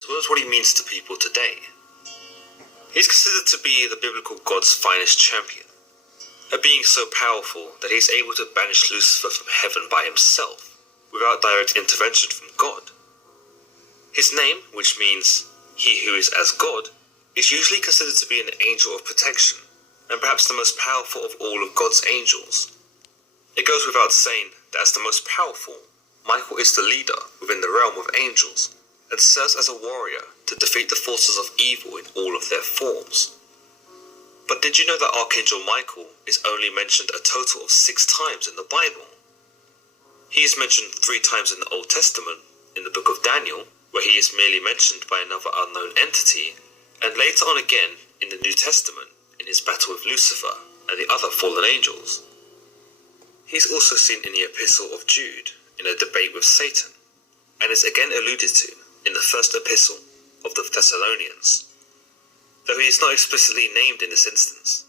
as well as what he means to people today. He is considered to be the biblical God's finest champion, a being so powerful that he is able to banish Lucifer from heaven by himself, without direct intervention from God. His name, which means he who is as God, is usually considered to be an angel of protection, and perhaps the most powerful of all of God's angels. It goes without saying that as the most powerful, Michael is the leader within the realm of angels, and serves as a warrior to defeat the forces of evil in all of their forms. But did you know that Archangel Michael is only mentioned a total of 6 times in the Bible? He is mentioned 3 times in the Old Testament, in the book of Daniel, where he is merely mentioned by another unknown entity, and later on again in the New Testament, in his battle with Lucifer and the other fallen angels. He is also seen in the Epistle of Jude, in a debate with Satan, and is again alluded to in the first epistle of the Thessalonians, though he is not explicitly named in this instance.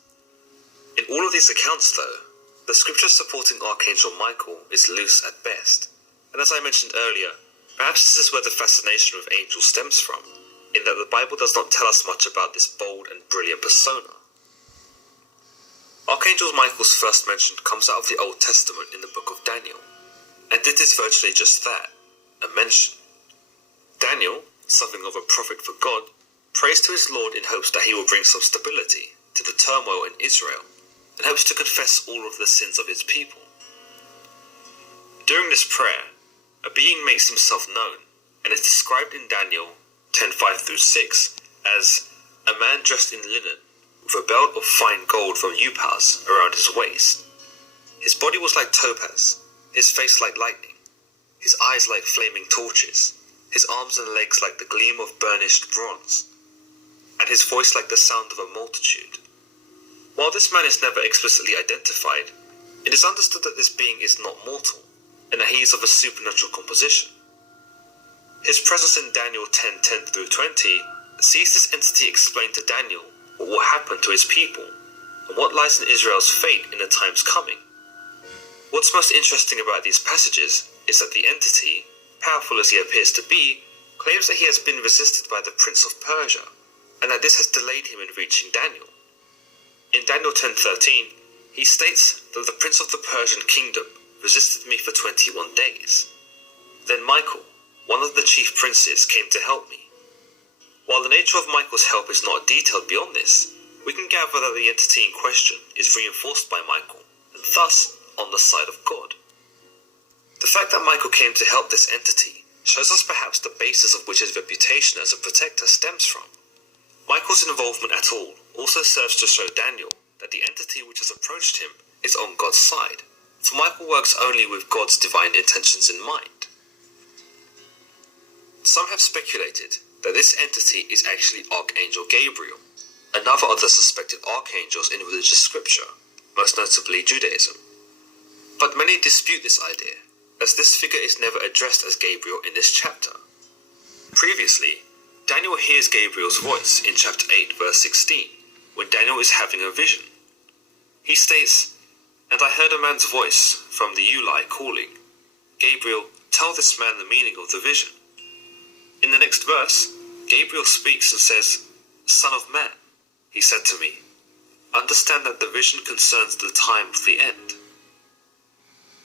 In all of these accounts, though, the scripture supporting Archangel Michael is loose at best, and as I mentioned earlier, perhaps this is where the fascination with angels stems from, in that the Bible does not tell us much about this bold and brilliant persona. Archangel Michael's first mention comes out of the Old Testament in the book of Daniel, and it is virtually just that, a mention. Daniel, something of a prophet for God, prays to his Lord in hopes that he will bring some stability to the turmoil in Israel, and hopes to confess all of the sins of his people. During this prayer, a being makes himself known, and is described in Daniel 10:5-6 as a man dressed in linen, with a belt of fine gold from Upas around his waist. His body was like topaz, his face like lightning, his eyes like flaming torches, his arms and legs like the gleam of burnished bronze, and his voice like the sound of a multitude. While this man is never explicitly identified, it is understood that this being is not mortal, and that he is of a supernatural composition. His presence in Daniel 10:10-20 sees this entity explain to Daniel what will happen to his people, and what lies in Israel's fate in the times coming. What's most interesting about these passages is that the entity, powerful as he appears to be, claims that he has been resisted by the Prince of Persia, and that this has delayed him in reaching Daniel. In Daniel 10:13, he states that the Prince of the Persian kingdom resisted me for 21 days. Then Michael, one of the chief princes, came to help me. While the nature of Michael's help is not detailed beyond this, we can gather that the entity in question is reinforced by Michael, and thus on the side of God. The fact that Michael came to help this entity shows us perhaps the basis of which his reputation as a protector stems from. Michael's involvement at all also serves to show Daniel that the entity which has approached him is on God's side, for Michael works only with God's divine intentions in mind. Some have speculated that this entity is actually Archangel Gabriel, another of the suspected archangels in religious scripture, most notably Judaism. But many dispute this idea, as this figure is never addressed as Gabriel in this chapter. Previously, Daniel hears Gabriel's voice in chapter 8 verse 16, when Daniel is having a vision. He states, "And I heard a man's voice from the Uli calling, 'Gabriel, tell this man the meaning of the vision.' In the next verse, Gabriel speaks and says, 'Son of man,' he said to me, 'understand that the vision concerns the time of the end.'"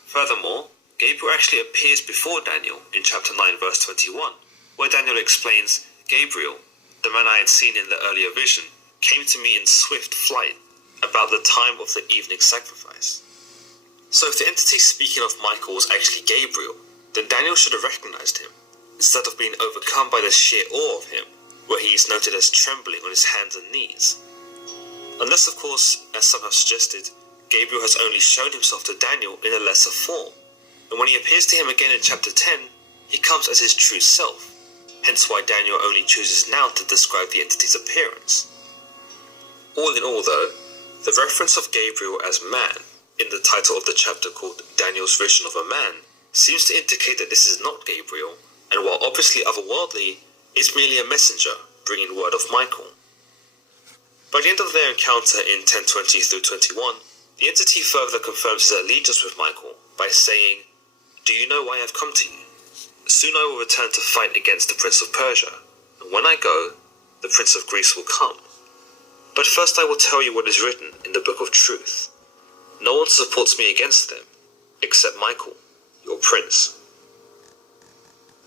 Furthermore, Gabriel actually appears before Daniel in chapter 9 verse 21, where Daniel explains, "Gabriel, the man I had seen in the earlier vision, came to me in swift flight about the time of the evening sacrifice." So if the entity speaking of Michael was actually Gabriel, then Daniel should have recognized him, instead of being overcome by the sheer awe of him, where he is noted as trembling on his hands and knees. Unless, of course, as some have suggested, Gabriel has only shown himself to Daniel in a lesser form, and when he appears to him again in chapter 10, he comes as his true self, hence why Daniel only chooses now to describe the entity's appearance. All in all, though, the reference of Gabriel as man in the title of the chapter called Daniel's Vision of a Man seems to indicate that this is not Gabriel, and while obviously otherworldly, is merely a messenger bringing word of Michael. By the end of their encounter in 10:20-21, the entity further confirms his allegiance with Michael by saying, "Do you know why I have come to you? Soon I will return to fight against the Prince of Persia, when I go, the Prince of Greece will come. But first I will tell you what is written in the Book of Truth. No one supports me against them, except Michael, your prince.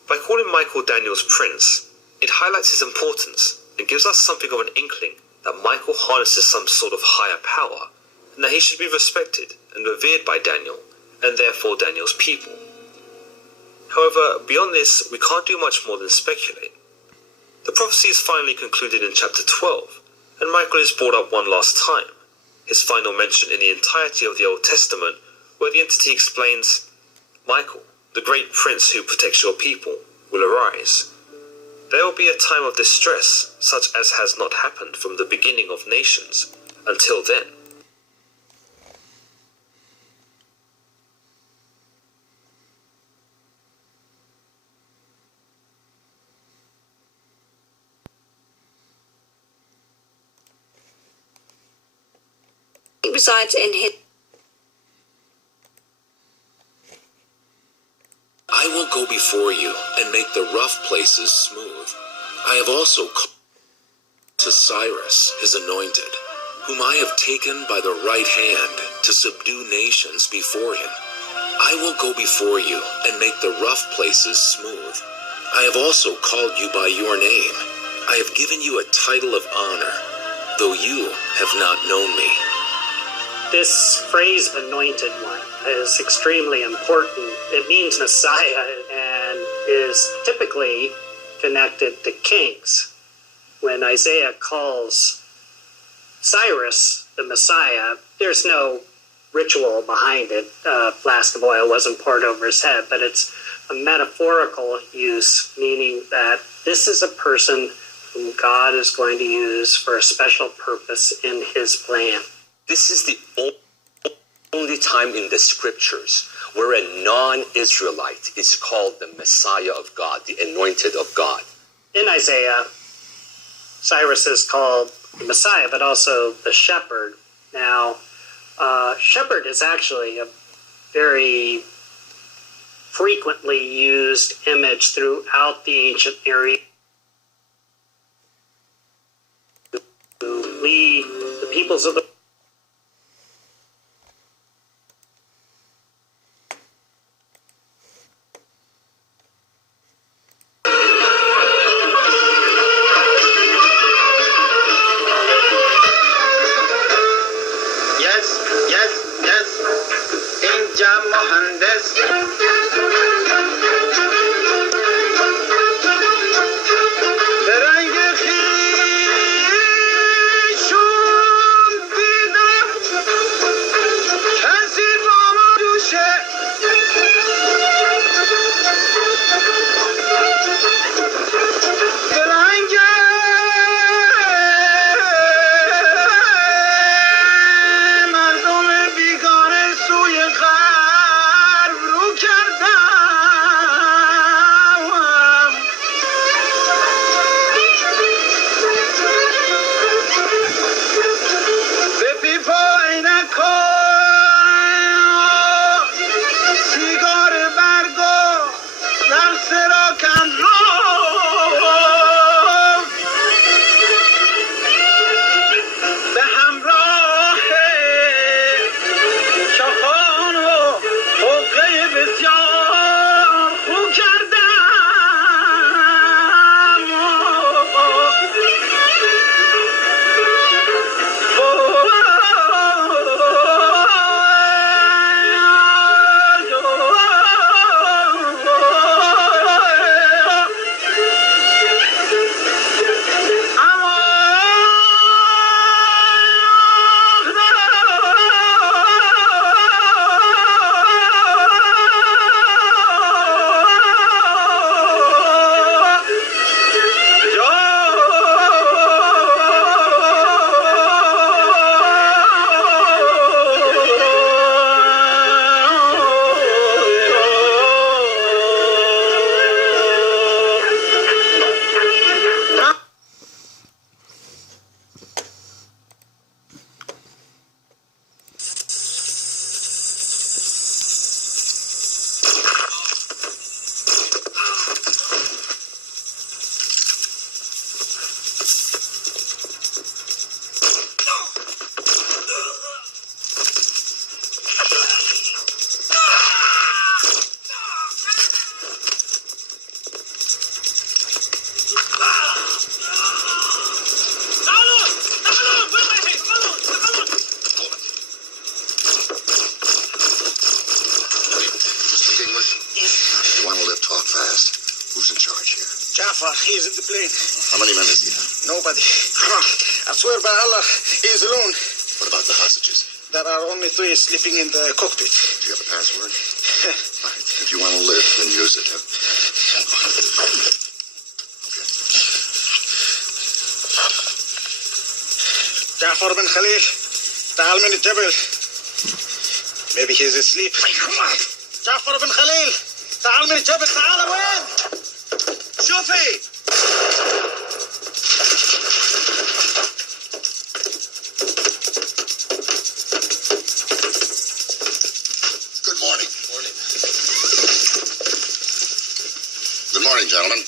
By calling Michael Daniel's prince, it highlights his importance and gives us something of an inkling that Michael harnesses some sort of higher power, and that he should be respected and revered by Daniel, and therefore Daniel's people. However, beyond this, we can't do much more than speculate. The prophecy is finally concluded in chapter 12, and Michael is brought up one last time, his final mention in the entirety of the Old Testament, where the entity explains, Michael, the great prince who protects your people, will arise. There will be a time of distress, such as has not happened from the beginning of nations until then. He resides in his... I will go before you and make the rough places smooth. I have also called to Cyrus, his anointed, whom I have taken by the right hand to subdue nations before him. I will go before you and make the rough places smooth. I have also called you by your name. I have given you a title of honor, though you have not known me. This phrase, anointed one, is extremely important. It means Messiah and is typically connected to kings. When Isaiah calls Cyrus the Messiah, there's no ritual behind it. A flask of oil wasn't poured over his head, but it's a metaphorical use, meaning that this is a person whom God is going to use for a special purpose in his plan. This is the only time in the scriptures where a non-Israelite is called the Messiah of God, the anointed of God. In Isaiah, Cyrus is called the Messiah, but also the shepherd. Now, shepherd is actually a very frequently used image throughout the ancient Near East to lead the peoples of the درنگ خویشون the plane. How many men does he have? Nobody. I swear by Allah, he is alone. What about the hostages? There are only 3 sleeping in the cockpit. Do you have a password? Fine. If you want to live, then use it. Huh? Ja'far bin Khalil, تعال من الجبل. Maybe he's asleep. جعفر بن خليل تعال من الجبل. تعال وين؟ شوفي. Good morning. Good morning, gentlemen.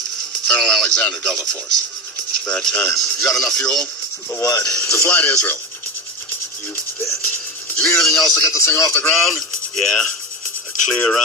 Colonel Alexander, Delta Force. It's about time. You got enough fuel? For what? To fly to Israel. You bet. You need anything else to get this thing off the ground? Yeah, a clear